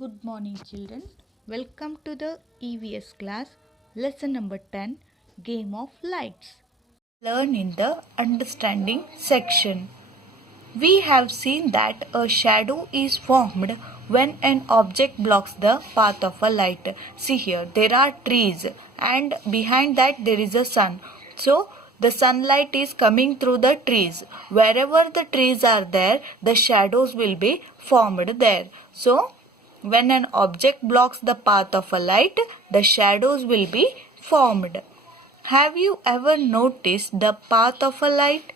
Good morning, children. Welcome to the EVS class, lesson number 10, Game of Lights. Learn in the understanding section. We have seen that a shadow is formed when an object blocks the path of a light. See here, there are trees and behind that there is a sun. So, the sunlight is coming through the trees. Wherever the trees are there, the shadows will be formed there. So, when an object blocks the path of a light, the shadows will be formed. Have you ever noticed the path of a light?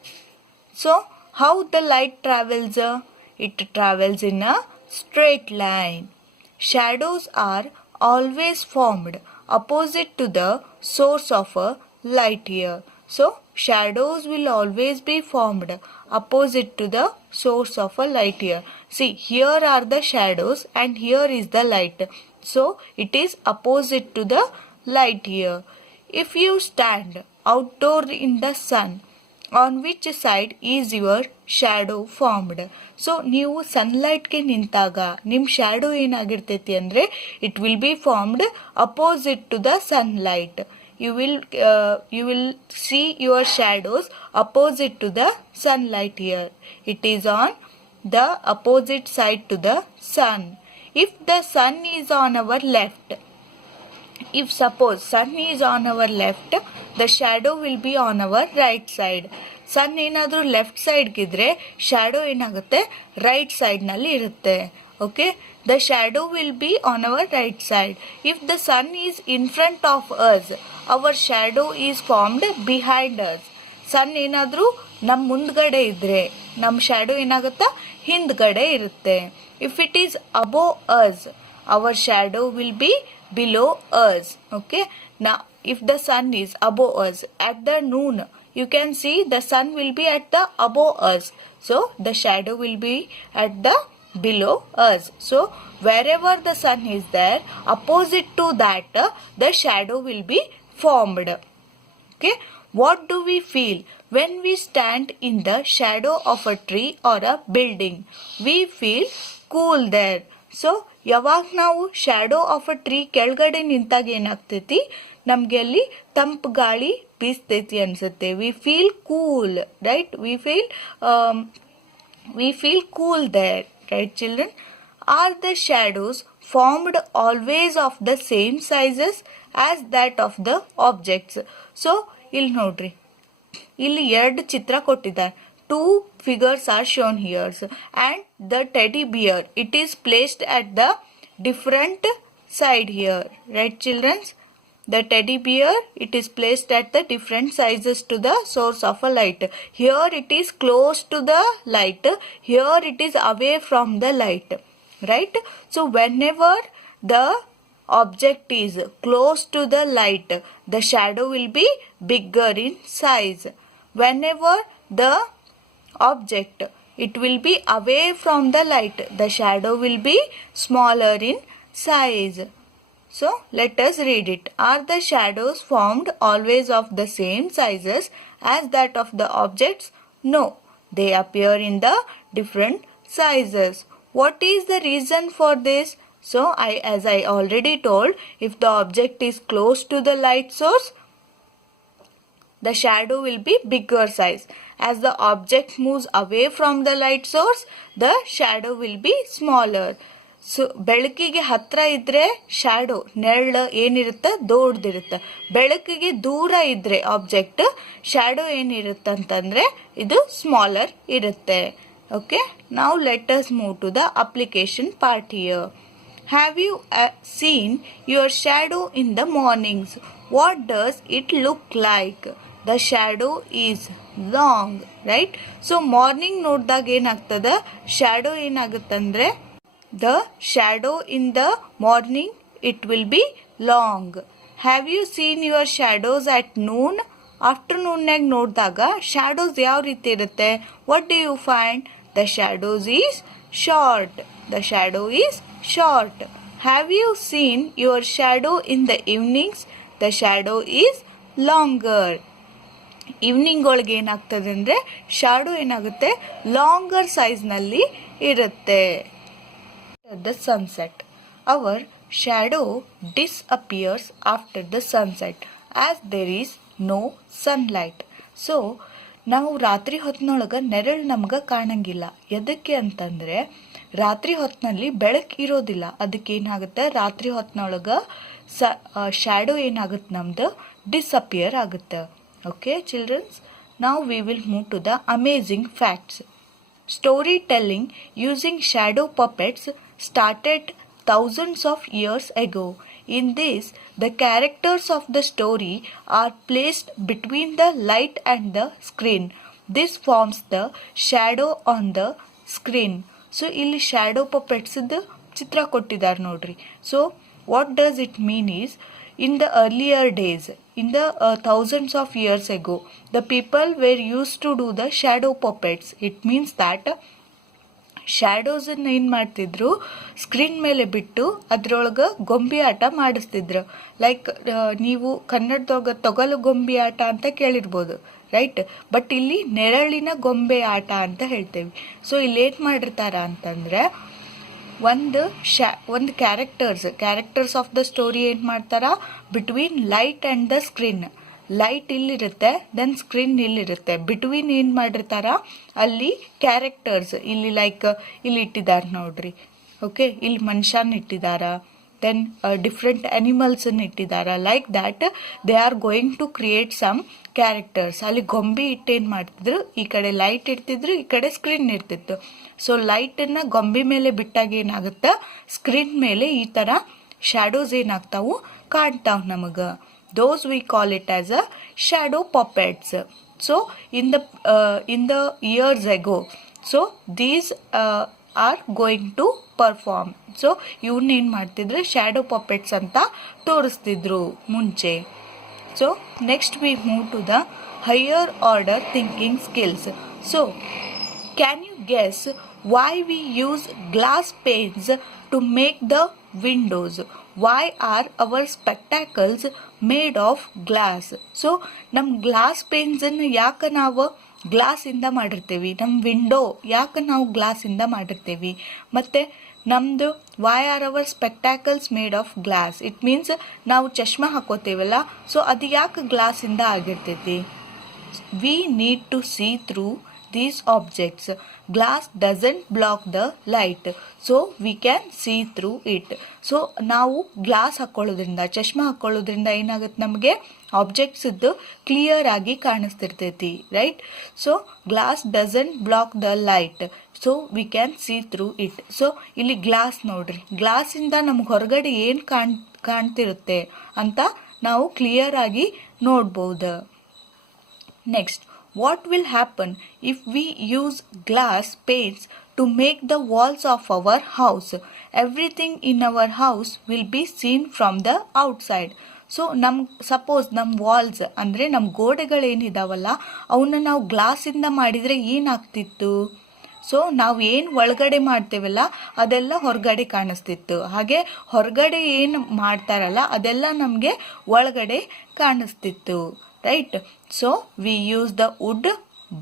So, how the light travels? It travels in a straight line. Shadows are always formed opposite to the source of a light here. So, shadows will always be formed opposite to the source of a light here. See, here are the shadows and here is the light. So, it is opposite to the light here. If you stand outdoor in the sun, on which side is your shadow formed? So ನೀವು ಸನ್ಲೈಟ್ಗೆ ನಿಂತಾಗ ನಿಮ್ಮ shadow ಏನಾಗಿರ್ತೈತಿ ಅಂದರೆ it will be formed opposite to the sunlight. You will see your shadows opposite to the sunlight here. It is on the opposite side to the sun. If the sun is on our left, if suppose sun is on our left, the shadow will be on our right side. Sun ಏನಾದರೂ left ಸೈಡ್ಗಿದ್ರೆ shadow ಏನಾಗುತ್ತೆ right ಸೈಡ್ನಲ್ಲಿ ಇರುತ್ತೆ. Okay, the shadow will be on our right side. If the sun is in front of us, our shadow is formed behind us. Sun ಏನಾದರೂ ನಮ್ಮ ಮುಂದ್ಗಡೆ ಇದ್ರೆ ನಮ್ಮ ಶ್ಯಾಡೋ ಏನಾಗುತ್ತಾ ಹಿಂದ್ಗಡೆ ಇರುತ್ತೆ. If it is above us, our shadow will be below us. Okay, now if the sun is above us at the noon, you can see the sun will be at the above us, so the shadow will be at the below us. So wherever the sun is there, opposite to that the shadow will be formed. Okay, what do we feel when we stand in the shadow of a tree or a building? We feel cool there. So ಯಾವಾಗ ನಾವು shadow of a tree ಕೆಳಗಡೆ ನಿಂತಾಗ ಏನಾಗ್ತೈತಿ, ನಮಗೆ ಅಲ್ಲಿ ತಂಪು ಗಾಳಿ ಬೀಸ್ತೈತಿ ಅನ್ಸುತ್ತೆ. We feel cool, right? We feel cool there, right children? Are the shadows formed always of the same sizes as that of the objects? So ಇಲ್ಲಿ ನೋಡ್ರಿ, ಇಲ್ಲಿ ಎರಡು ಚಿತ್ರ ಕೊಟ್ಟಿದ್ದಾರೆ. Two figures are shown here and the teddy bear, it is placed at the different side here, right children? The teddy bear, it is placed at the different sizes to the source of a light. Here it is close to the light, here it is away from the light, right? So whenever the object is close to the light, the shadow will be bigger in size. Whenever the object, it will be away from the light, the shadow will be smaller in size. So let us read it. Are the shadows formed always of the same sizes as that of the objects? No, they appear in the different sizes. What is the reason for this? So as I already told, if the object is close to the light source, the shadow will be bigger size. As the object moves away from the light source, the shadow will be smaller. So ಬೆಳಕಿಗೆ ಹತ್ರ ಇದ್ರೆ shadow ನೆರಳು ಏನಿರುತ್ತೆ ದೊಡ್ಡದಿರುತ್ತೆ. ಬೆಳಕಿಗೆ ದೂರ ಇದ್ರೆ object shadow ಏನಿರುತ್ತೆ ಅಂತಂದ್ರೆ ಇದು ಸ್ಮಾಲರ್ ಇರುತ್ತೆ. Okay, now let us move to the application part here. Have you seen your shadow in the mornings? What does it look like? The shadow is long, right? So morning ನೋಡಿದಾಗ ಏನಾಗ್ತದೆ, shadow ಏನಾಗುತ್ತಂದ್ರೆ the shadow in the morning it will be long. Have you seen your shadows at noon? ಆಫ್ಟರ್ನೂನ್ನಾಗ ನೋಡಿದಾಗ shadows ಯಾವ ರೀತಿ ಇರುತ್ತೆ? What do you find? The shadows is short. The shadow is short. Have you seen your shadow in the evenings? The shadow is longer. Evening ಒಳಗೆ ಏನಾಗ್ತದೆ ಅಂದರೆ shadow ಏನಾಗುತ್ತೆ longer ಸೈಜ್ನಲ್ಲಿ ಇರುತ್ತೆ. The sunset. our shadow disappears after the sunset as there is no sunlight. So ನಾವು ರಾತ್ರಿ ಹೊತ್ತಿನೊಳಗೆ ನೆರಳು ನಮ್ಗೆ ಕಾಣಂಗಿಲ್ಲ. ಎದಕ್ಕೆ ಅಂತಂದರೆ ರಾತ್ರಿ ಹೊತ್ತಿನಲ್ಲಿ ಬೆಳಕು ಇರೋದಿಲ್ಲ. ಅದಕ್ಕೆ ಏನಾಗುತ್ತೆ, ರಾತ್ರಿ ಹೊತ್ತಿನೊಳಗೆ ಶ್ಯಾಡೋ ಏನಾಗುತ್ತೆ ನಮ್ದು ಡಿಸಪಿಯರ್ ಆಗುತ್ತೆ. ಓಕೆ ಚಿಲ್ಡ್ರನ್ಸ್, ನಾವು we will move to the amazing facts. Storytelling using shadow puppets started thousands of years ago. In this, the characters of the story are placed between the light and the screen. This forms the shadow on the screen. So, ಇಲ್ಲಿ shadow puppets ಚಿತ್ರ ಕೊಟ್ಟಿದ್ದಾರೆ ನೋಡ್ರಿ. So, what does it mean is, in the earlier days, in the thousands of years ago, the people were used to do the shadow puppets. It means that ಶ್ಯಾಡೋಸನ್ನು ಏನು ಮಾಡ್ತಿದ್ರು, screen ಮೇಲೆ ಬಿಟ್ಟು ಅದ್ರೊಳಗೆ ಗೊಂಬೆ ಆಟ ಮಾಡಿಸ್ತಿದ್ರು. Like ನೀವು ಕನ್ನಡದೊಳಗೆ ತೊಗಲು ಗೊಂಬೆ ಆಟ ಅಂತ ಕೇಳಿರ್ಬೋದು, ರೈಟ್? ಬಟ್ ಇಲ್ಲಿ ನೆರಳಿನ ಗೊಂಬೆ ಆಟ ಅಂತ ಹೇಳ್ತೇವೆ. ಸೊ ಇಲ್ಲೇನು ಮಾಡಿರ್ತಾರ ಅಂತಂದರೆ, ಒಂದು ಕ್ಯಾರೆಕ್ಟರ್ಸ್ ಆಫ್ ದ ಸ್ಟೋರಿ ಏನು ಮಾಡ್ತಾರ, between light and the screen. Light ಇಲ್ಲಿರುತ್ತೆ, ದೆನ್ ಸ್ಕ್ರೀನ್ ಇಲ್ಲಿರುತ್ತೆ. ಬಿಟ್ವೀನ್ ಏನು ಮಾಡಿರ್ತಾರ, ಅಲ್ಲಿ ಕ್ಯಾರೆಕ್ಟರ್ಸ್ ಇಲ್ಲಿ ಲೈಕ್ ಇಲ್ಲಿ ಇಟ್ಟಿದ್ದಾರೆ ನೋಡ್ರಿ. ಓಕೆ, ಇಲ್ಲಿ ಮನುಷ್ಯನ ಇಟ್ಟಿದಾರ, ದೆನ್ ಡಿಫ್ರೆಂಟ್ ಅನಿಮಲ್ಸನ್ನು ಇಟ್ಟಿದ್ದಾರೆ. Like that they are going to create some characters. ಅಲ್ಲಿ ಗೊಂಬೆ ಇಟ್ಟೇನು ಮಾಡ್ತಿದ್ರು, ಈ ಕಡೆ ಲೈಟ್ ಇಡ್ತಿದ್ರು, ಈ ಕಡೆ ಸ್ಕ್ರೀನ್ ಇರ್ತಿತ್ತು. ಸೊ ಲೈಟನ್ನು ಗೊಂಬೆ ಮೇಲೆ ಬಿಟ್ಟಾಗ ಏನಾಗುತ್ತೆ, ಸ್ಕ್ರೀನ್ ಮೇಲೆ ಈ ಥರ ಶ್ಯಾಡೋಸ್ ಏನಾಗ್ತಾವು ಕಾಣ್ತಾವ್ ನಮಗೆ. Those we call it as a shadow puppets. So in the years ago, so these are going to perform. So ಇವನ್ನ ಏನು ಮಾಡ್ತಿದ್ರು, shadow puppets ಅಂತ ತೋರಿಸ್ತಿದ್ರು ಮುಂಚೆ. So next we move to the higher order thinking skills. So can you guess why we use glass panes to make the windows? Why are our spectacles made of glass? So ನಮ್ಮ glass ಪೇನ್ಸನ್ನು ಯಾಕೆ ನಾವು ಗ್ಲಾಸಿಂದ ಮಾಡಿರ್ತೀವಿ, ನಮ್ಮ window ಯಾಕೆ ನಾವು ಗ್ಲಾಸಿಂದ ಮಾಡಿರ್ತೀವಿ, ಮತ್ತು ನಮ್ಮದು why are our spectacles made of glass? It means ನಾವು ಚಶ್ಮಾ ಹಾಕೋತೇವಲ್ಲ, ಸೊ ಅದು ಯಾಕೆ ಗ್ಲಾಸಿಂದ ಆಗಿರ್ತೈತಿ? We need to see through these objects. Glass doesn't block the light, so we can see through it. So ನಾವು ಗ್ಲಾಸ್ ಹಾಕೊಳ್ಳೋದ್ರಿಂದ, ಚಶ್ಮಾ ಹಾಕೊಳ್ಳೋದ್ರಿಂದ ಏನಾಗುತ್ತೆ, ನಮಗೆ ಆಬ್ಜೆಕ್ಟ್ಸ್ ಇದ್ದು ಕ್ಲಿಯರ್ ಆಗಿ ಕಾಣಿಸ್ತಿರ್ತೈತಿ, right? So glass doesn't block the light, so we can see through it. So ಇಲ್ಲಿ ಗ್ಲಾಸ್ ನೋಡ್ರಿ, ಗ್ಲಾಸಿಂದ ನಮ್ಗೆ ಹೊರಗಡೆ ಏನು ಕಾಣ್ತಿರುತ್ತೆ ಅಂತ ನಾವು ಕ್ಲಿಯರ್ ಆಗಿ ನೋಡ್ಬೋದು. Next, what will happen if we use glass panes to make the walls of our house? Everything in our house will be seen from the outside. So suppose ನಮ್ಮ ವಾಲ್ಸ್ ಅಂದರೆ ನಮ್ಮ ಗೋಡೆಗಳೇನಿದಾವಲ್ಲ ಅವನ್ನ ನಾವು ಗ್ಲಾಸಿಂದ ಮಾಡಿದರೆ ಏನಾಗ್ತಿತ್ತು? ಸೊ ನಾವು ಏನು ಒಳಗಡೆ ಮಾಡ್ತೇವಲ್ಲ ಅದೆಲ್ಲ ಹೊರಗಡೆ ಕಾಣಿಸ್ತಿತ್ತು. ಹಾಗೆ ಹೊರಗಡೆ ಏನು ಮಾಡ್ತಾರಲ್ಲ ಅದೆಲ್ಲ ನಮಗೆ ಒಳಗಡೆ ಕಾಣಿಸ್ತಿತ್ತು, right? So we use the wood,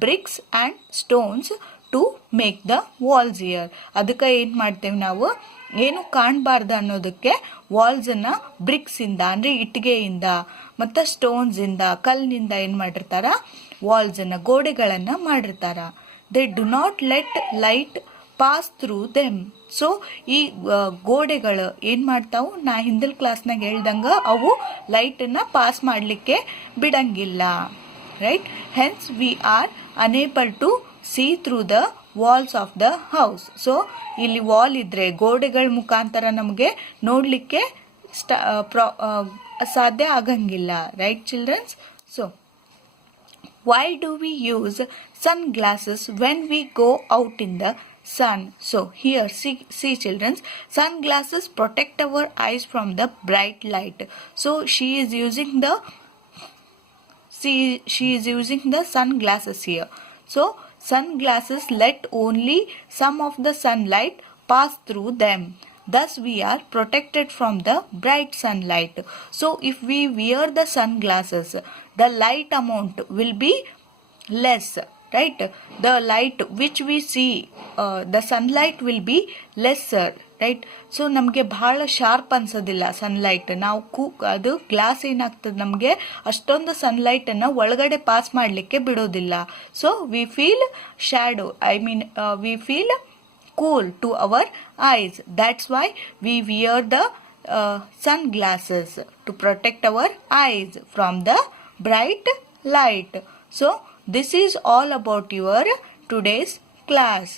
bricks and stones to make the walls here. ಅದಕ್ಕೆ ಏನು ಮಾಡ್ತೇವೆ ನಾವು, ಏನು ಕಾಣಬಾರ್ದು ಅನ್ನೋದಕ್ಕೆ ವಾಲ್ಸನ್ನು ಬ್ರಿಕ್ಸಿಂದ ಅಂದರೆ ಇಟ್ಟಿಗೆಯಿಂದ ಮತ್ತು ಸ್ಟೋನ್ಸಿಂದ, ಕಲ್ಲಿನಿಂದ ಏನು ಮಾಡಿರ್ತಾರ, ವಾಲ್ಸನ್ನು ಗೋಡೆಗಳನ್ನು ಮಾಡಿರ್ತಾರ. They do not let light pass through them. So ಈ ಗೋಡೆಗಳು ಏನು ಮಾಡ್ತಾವು, ನಾ ಹಿಂದಿನ ಕ್ಲಾಸ್ನಾಗ ಹೇಳ್ದಂಗೆ ಅವು ಲೈಟನ್ನು ಪಾಸ್ ಮಾಡಲಿಕ್ಕೆ ಬಿಡಂಗಿಲ್ಲ, right? Hence we are unable to see through the walls of the house. So ಇಲ್ಲಿ ವಾಲ್ ಇದ್ದರೆ ಗೋಡೆಗಳ ಮುಖಾಂತರ ನಮಗೆ ನೋಡಲಿಕ್ಕೆ ಸಾಧ್ಯ ಆಗಂಗಿಲ್ಲ, right childrens? So why do we use sunglasses when we go out in the sun? So here see children, sunglasses protect our eyes from the bright light. So she is using the sunglasses here. So sunglasses let only some of the sunlight pass through them. Thus we are protected from the bright sunlight. So if we wear the sunglasses, the light amount will be less, right? The light which we see, the sunlight will be lesser, right. So ನಮಗೆ ಬಹಳ sharp ಅನ್ಸೋದಿಲ್ಲ sunlight. ನಾವು ಅದು glass ಏನಾಗ್ತದೆ, ನಮಗೆ ಅಷ್ಟೊಂದು ಸನ್ಲೈಟನ್ನು ಒಳಗಡೆ pass ಮಾಡಲಿಕ್ಕೆ ಬಿಡೋದಿಲ್ಲ. So we feel shadow, we feel cool to our eyes. That's why we wear the sunglasses to protect our eyes from the bright light. So this is all about your today's class.